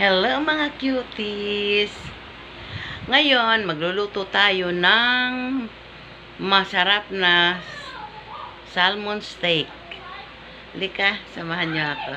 Hello mga cuties! Ngayon, magluluto tayo ng masarap na salmon steak. Lika, samahan niyo ako.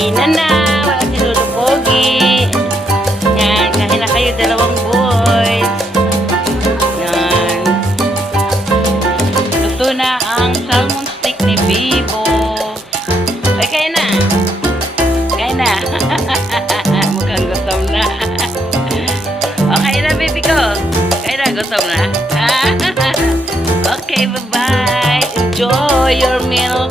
Kainan na! Wala si Lolo Pogi. Yan, kain na kayo dalawang boys. Yan. Luto na ang salmon steak ni Bibo. Ay, kain na! Kain na! Mukhang gutom na. o, kain na, baby ko. Kain na, gutom na. okay, bye-bye. Enjoy your meal.